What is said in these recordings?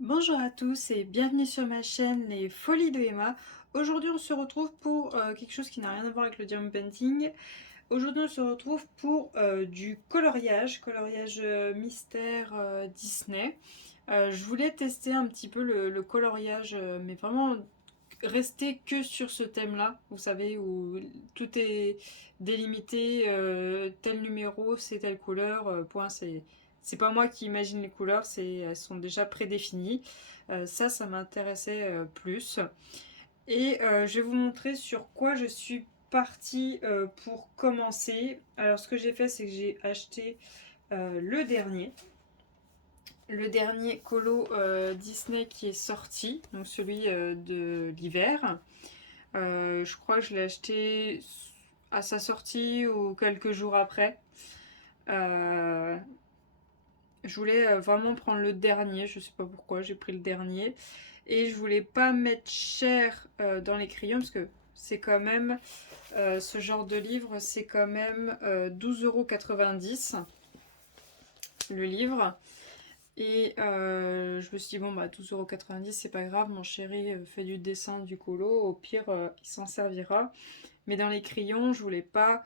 Bonjour à tous et bienvenue sur ma chaîne Les Folies de Emma. Aujourd'hui on se retrouve pour quelque chose qui n'a rien à voir avec le diamond painting. Aujourd'hui on se retrouve pour du coloriage mystère Disney. Je voulais tester un petit peu le coloriage, mais vraiment rester que sur ce thème-là, vous savez, où tout est délimité, tel numéro, c'est telle couleur, point, c'est pas moi qui imagine les couleurs, elles sont déjà prédéfinies. Ça m'intéressait plus. Et je vais vous montrer sur quoi je suis partie pour commencer. Alors ce que j'ai fait, c'est que j'ai acheté le dernier colo Disney qui est sorti, donc celui de l'hiver. Je crois que je l'ai acheté à sa sortie ou quelques jours après. Euh, je voulais vraiment prendre le dernier, je sais pas pourquoi j'ai pris le dernier. Et je voulais pas mettre cher dans les crayons parce que c'est quand même, ce genre de livre, c'est quand même 12,90 € le livre. Et je me suis dit, bon, bah 12,90 € c'est pas grave, mon chéri fait du dessin, du colo, au pire, il s'en servira. Mais dans les crayons, je voulais pas.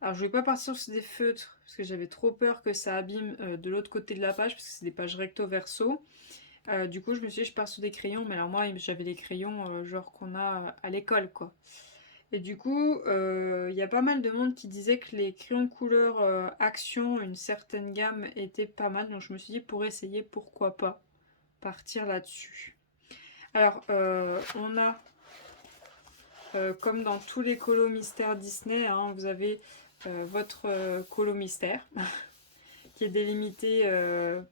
Alors, je voulais pas partir sur des feutres, parce que j'avais trop peur que ça abîme de l'autre côté de la page, parce que c'est des pages recto-verso. Du coup, je me suis dit, je pars sur des crayons, mais alors moi, j'avais les crayons genre qu'on a à l'école, quoi. Et du coup, il y a pas mal de monde qui disait que les crayons couleur Action, une certaine gamme, étaient pas mal. Donc je me suis dit, pour essayer, pourquoi pas partir là-dessus. Alors, on a, comme dans tous les colos mystères Disney, hein, vous avez votre colo mystère, qui est délimité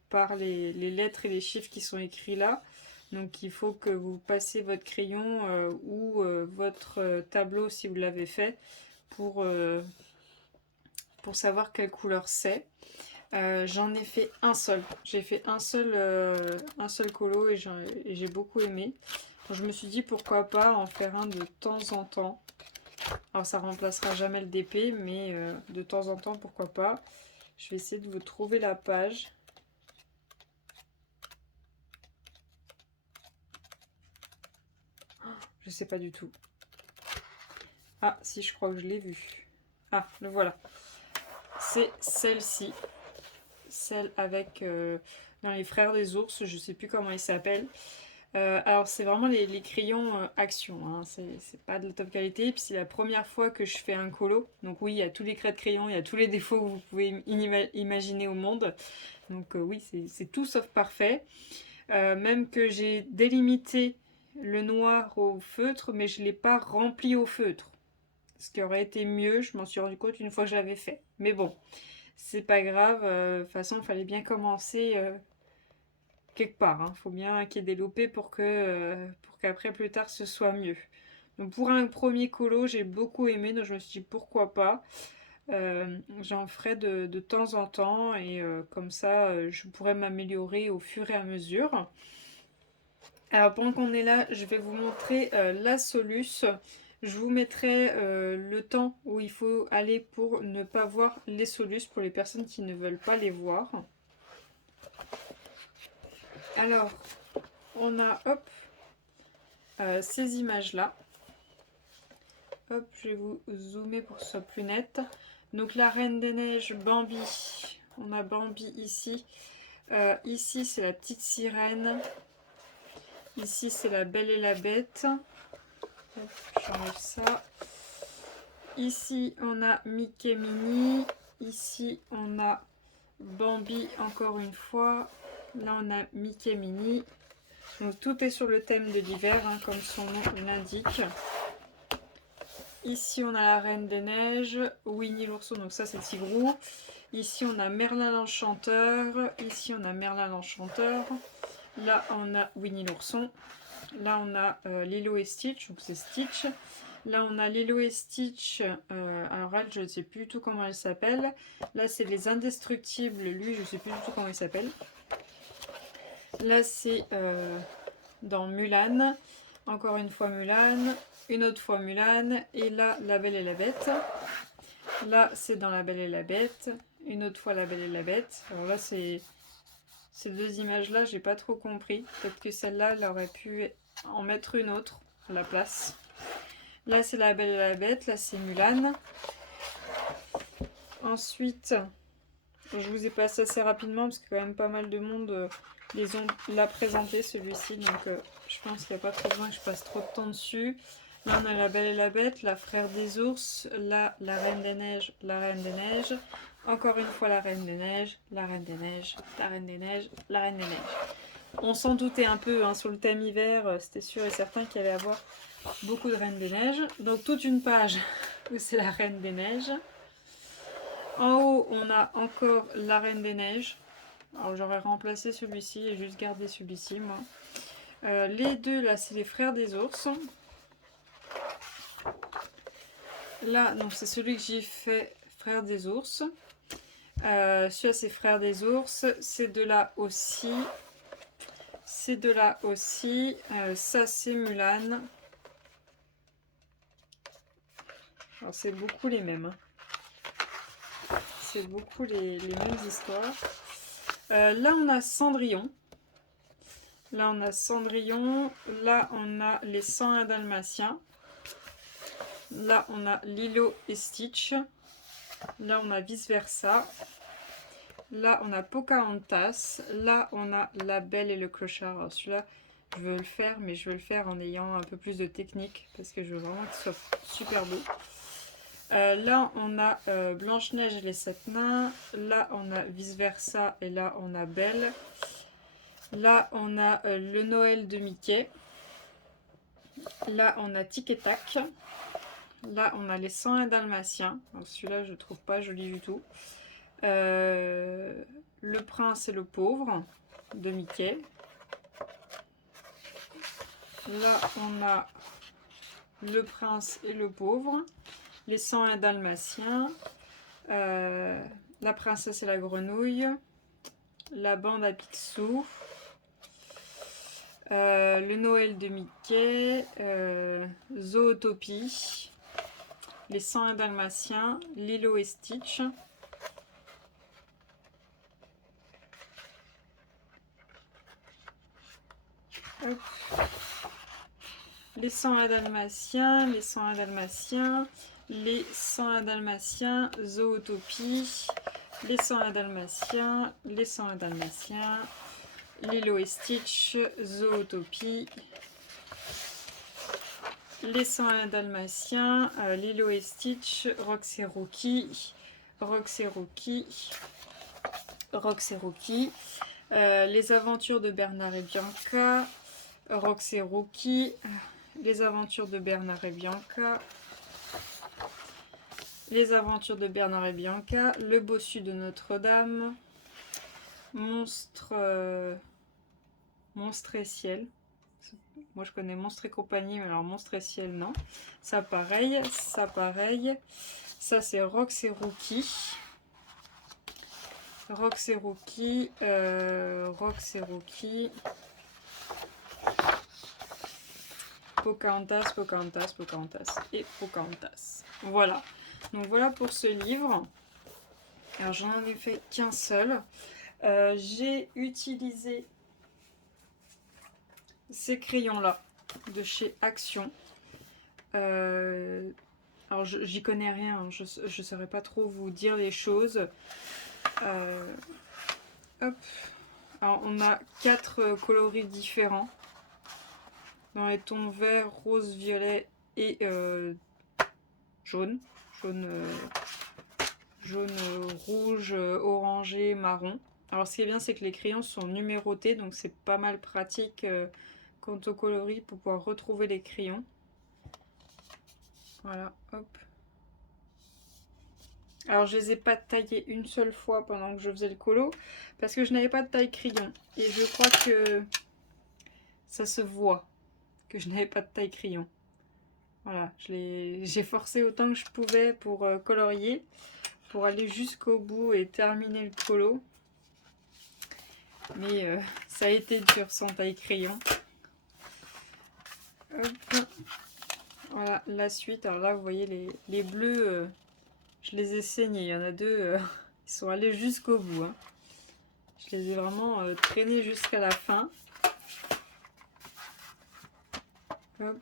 par les lettres et les chiffres qui sont écrits là. Donc il faut que vous passiez votre crayon ou votre tableau si vous l'avez fait pour, euh, pour savoir quelle couleur c'est. J'en ai fait un seul. J'ai fait un seul colo et j'ai beaucoup aimé. Donc, je me suis dit pourquoi pas en faire un de temps en temps. Alors ça remplacera jamais le DP, mais de temps en temps pourquoi pas. Je vais essayer de vous trouver la page. Je sais pas du tout. Ah si, je crois que je l'ai vu. Ah, le voilà. C'est celle-ci. Celle avec dans les frères des ours, je sais plus comment ils s'appellent. Alors c'est vraiment les crayons Action, hein. C'est pas de la top qualité. Puis c'est la première fois que je fais un colo. Donc oui, il y a tous les craies de crayon, il y a tous les défauts que vous pouvez imaginer au monde. Donc oui, c'est tout sauf parfait. Même que j'ai délimité le noir au feutre, mais je ne l'ai pas rempli au feutre. Ce qui aurait été mieux, je m'en suis rendu compte une fois que je l'avais fait. Mais bon, c'est pas grave. De toute façon, il fallait bien commencer quelque part. Il faut bien qu'il y ait des loupés pour qu'après, plus tard, ce soit mieux. Donc pour un premier colo, j'ai beaucoup aimé, donc je me suis dit pourquoi pas. J'en ferai de temps en temps et comme ça, je pourrais m'améliorer au fur et à mesure. Alors pendant qu'on est là, je vais vous montrer la Solus. Je vous mettrai le temps où il faut aller pour ne pas voir les Solus pour les personnes qui ne veulent pas les voir. Alors, on a hop ces images-là. Hop, je vais vous zoomer pour que ce soit plus net. Donc la Reine des Neiges, Bambi. On a Bambi ici. Ici, c'est la petite sirène. Ici, c'est la Belle et la Bête. J'enlève ça. Ici, on a Mickey Minnie. Ici, on a Bambi encore une fois. Là, on a Mickey Minnie. Donc, tout est sur le thème de l'hiver, hein, comme son nom l'indique. Ici, on a la Reine des Neiges. Winnie l'ourson, donc ça, c'est Tigrou. Ici, on a Merlin l'Enchanteur. Ici, on a Merlin l'Enchanteur. Là, on a Winnie l'ourson. Là, on a Lilo et Stitch, donc c'est Stitch. Là, on a Lilo et Stitch. Alors, elle, je ne sais plus du tout comment elle s'appelle. Là, c'est les Indestructibles. Lui, je ne sais plus du tout comment il s'appelle. Là, c'est dans Mulan. Encore une fois Mulan. Une autre fois Mulan. Et là, La Belle et la Bête. Là, c'est dans La Belle et la Bête. Une autre fois La Belle et la Bête. Alors là, c'est Ces deux images-là, j'ai pas trop compris. Peut-être que celle-là, elle aurait pu en mettre une autre à la place. Là, c'est La Belle et la Bête. Là, c'est Mulan. Ensuite, je vous ai passé assez rapidement parce que quand même pas mal de monde l'a présenté celui-ci. Donc, je pense qu'il n'y a pas trop besoin que je passe trop de temps dessus. Là, on a La Belle et la Bête, La Frère des Ours. Là, La Reine des Neiges, La Reine des Neiges. Encore une fois, La Reine des Neiges, La Reine des Neiges, La Reine des Neiges, La Reine des Neiges. On s'en doutait un peu hein, sur le thème hiver, c'était sûr et certain qu'il y allait avoir beaucoup de Reines des Neiges. Donc toute une page où c'est la Reine des Neiges. En haut, on a encore la Reine des Neiges. Alors j'aurais remplacé celui-ci et juste gardé celui-ci, moi. Les deux, là, c'est les Frères des Ours. Là, donc c'est celui que j'ai fait, Frères des Ours. Celui-là, c'est Frères des Ours. C'est de là aussi. C'est de là aussi. Ça, c'est Mulan. Alors, c'est beaucoup les mêmes. C'est beaucoup les mêmes histoires. Là, on a Cendrillon. Là, on a Cendrillon. Là, on a les 101 Dalmatiens. Là, on a Lilo et Stitch. Là, on a Vice Versa. Là, on a Pocahontas. Là, on a La Belle et le Clochard. Alors, celui-là, je veux le faire, mais je veux le faire en ayant un peu plus de technique. Parce que je veux vraiment qu'il soit super beau. Là, on a Blanche-Neige et les 7 nains. Là, on a Vice Versa. Et là, on a Belle. Là, on a le Noël de Mickey. Là, on a Tic et Tac. Là, on a les 101 Dalmatiens. Celui-là, je trouve pas joli du tout. Le Prince et le Pauvre de Mickey. Là, on a le Prince et le Pauvre. Les 101 Dalmatiens. La Princesse et la Grenouille. La Bande à Picsou. Le Noël de Mickey. Zootopie. Les 101 Dalmatiens. Lilo et Stitch. Hop. Les 101 Dalmatiens, les 101 Dalmatiens, les 101 Dalmatiens, Zootopie, les 101 Dalmatiens, les 101 Dalmatiens, Lilo et Stitch, Zootopie, les 101 Dalmatiens, Lilo et Stitch, Rox et Rookie, Rox et Rookie, Rox et Rookie, les aventures de Bernard et Bianca, Rox et Rookie, les aventures de Bernard et Bianca, les aventures de Bernard et Bianca, le bossu de Notre-Dame, Monstre et Ciel. Moi je connais Monstre et compagnie, mais alors Monstre et Ciel non. Ça pareil, ça pareil. Ça c'est Rox et Rookie. Rox et Rookie, Rox et Rookie. Pocahontas, Pocahontas, Pocahontas et Pocahontas. Voilà. Donc voilà pour ce livre. Alors j'en ai fait qu'un seul. J'ai utilisé ces crayons-là de chez Action. Alors j'y connais rien, je ne saurais pas trop vous dire les choses. Hop. Alors on a 4 coloris différents. Dans les tons vert, rose, violet et jaune. Jaune, rouge, orangé, marron. Alors ce qui est bien, c'est que les crayons sont numérotés, donc c'est pas mal pratique quant au coloris pour pouvoir retrouver les crayons. Voilà, hop. Alors je les ai pas taillés une seule fois pendant que je faisais le colo, parce que je n'avais pas de taille crayon. Et je crois que ça se voit que je n'avais pas de taille crayon. Voilà, j'ai forcé autant que je pouvais pour colorier, pour aller jusqu'au bout et terminer le colo. Mais ça a été dur sans taille crayon. Hop. Voilà, la suite. Alors là, vous voyez les bleus, je les ai saignés. Il y en a deux, ils sont allés jusqu'au bout. Hein. Je les ai vraiment traînés jusqu'à la fin. Hop.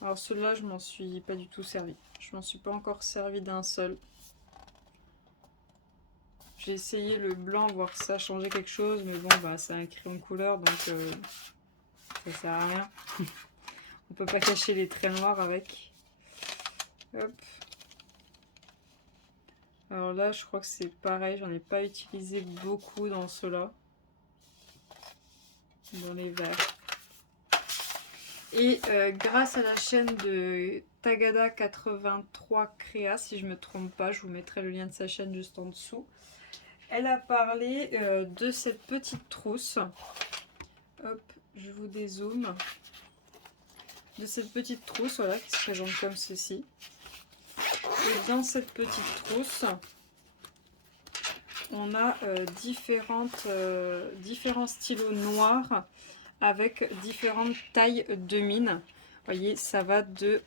Alors ceux-là, je m'en suis pas du tout servi. Je m'en suis pas encore servi d'un seul. J'ai essayé le blanc, voir si ça changeait quelque chose, mais bon, bah c'est un crayon de couleur, donc ça sert à rien. On peut pas cacher les traits noirs avec. Hop. Alors là, je crois que c'est pareil, j'en ai pas utilisé beaucoup dans ceux-là. Dans les verts. Et grâce à la chaîne de Tagada83 Créa, si je me trompe pas, je vous mettrai le lien de sa chaîne juste en dessous. Elle a parlé de cette petite trousse. Hop, je vous dézoome. De cette petite trousse, voilà, qui se présente comme ceci. Et dans cette petite trousse, on a différents stylos noirs avec différentes tailles de mine. Vous voyez, ça va de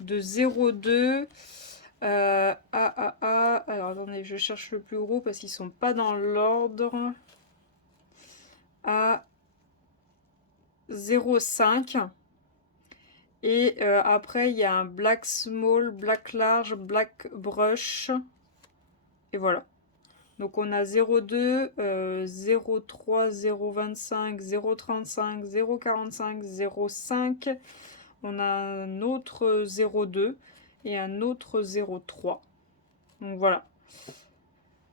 0,2 alors attendez, je cherche le plus gros parce qu'ils sont pas dans l'ordre. À 0,5. Et après, il y a un black small, black large, black brush. Et voilà. Donc on a 0,2, 0,3, 0,25, 0,35, 0,45, 0,5. On a un autre 0,2 et un autre 0,3. Donc voilà.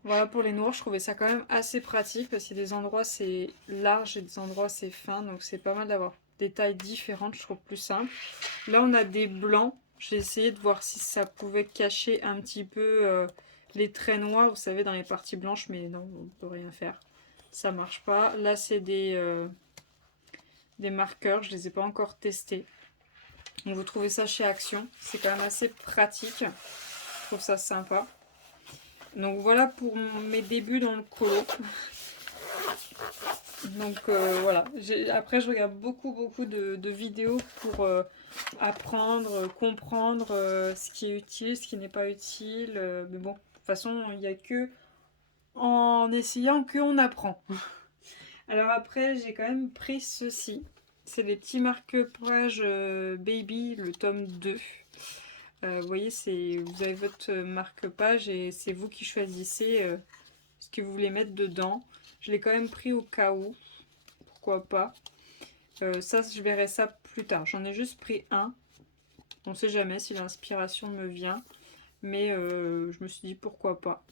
Voilà pour les noirs, je trouvais ça quand même assez pratique parce qu'il y a des endroits c'est large et des endroits c'est fin. Donc c'est pas mal d'avoir des tailles différentes, je trouve plus simple. Là on a des blancs. J'ai essayé de voir si ça pouvait cacher un petit peu les traits noirs, vous savez, dans les parties blanches. Mais non, on peut rien faire. Ça marche pas. Là c'est des marqueurs, je les ai pas encore testés. Donc vous trouvez ça chez Action. C'est quand même assez pratique. Je trouve ça sympa. Donc voilà pour mes débuts dans le colo. Donc voilà. Après je regarde beaucoup de vidéos pour apprendre, comprendre ce qui est utile, ce qui n'est pas utile. Mais bon, de toute façon, il n'y a que en essayant qu'on apprend. Alors après, j'ai quand même pris ceci. C'est les petits marque-pages Baby, le tome 2. Vous voyez, vous avez votre marque-page et c'est vous qui choisissez ce que vous voulez mettre dedans. Je l'ai quand même pris au cas où. Pourquoi pas. Ça, je verrai ça plus tard. J'en ai juste pris un. On ne sait jamais si l'inspiration me vient. Mais je me suis dit pourquoi pas.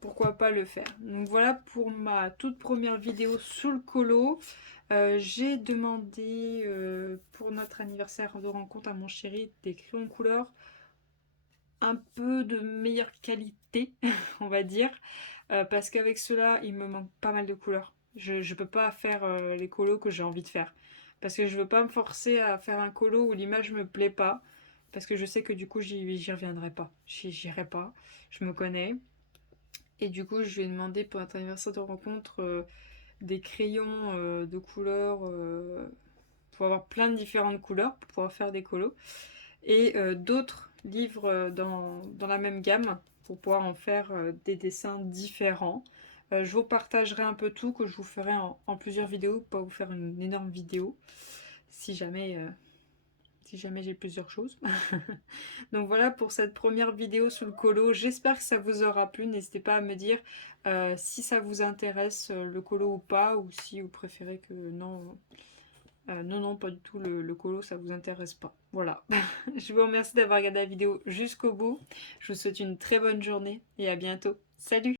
Pourquoi pas le faire. Donc voilà pour ma toute première vidéo sous le colo. J'ai demandé pour notre anniversaire de rencontre à mon chéri des crayons couleur un peu de meilleure qualité, on va dire, parce qu'avec cela il me manque pas mal de couleurs. Je peux pas faire les colos que j'ai envie de faire, parce que je veux pas me forcer à faire un colo où l'image me plaît pas, parce que je sais que du coup j'y reviendrai pas, j'irai pas, je me connais. Et du coup je lui ai demandé pour notre anniversaire de rencontre des crayons de couleurs pour avoir plein de différentes couleurs pour pouvoir faire des colos, et d'autres livres dans la même gamme pour pouvoir en faire des dessins différents. Je vous partagerai un peu tout, que je vous ferai en plusieurs vidéos pour pas vous faire une énorme vidéo si jamais j'ai plusieurs choses. Donc voilà pour cette première vidéo sous le colo. J'espère que ça vous aura plu. N'hésitez pas à me dire si ça vous intéresse le colo ou pas, ou si vous préférez que non. Non, pas du tout, le colo, ça vous intéresse pas. Voilà. Je vous remercie d'avoir regardé la vidéo jusqu'au bout. Je vous souhaite une très bonne journée et à bientôt. Salut!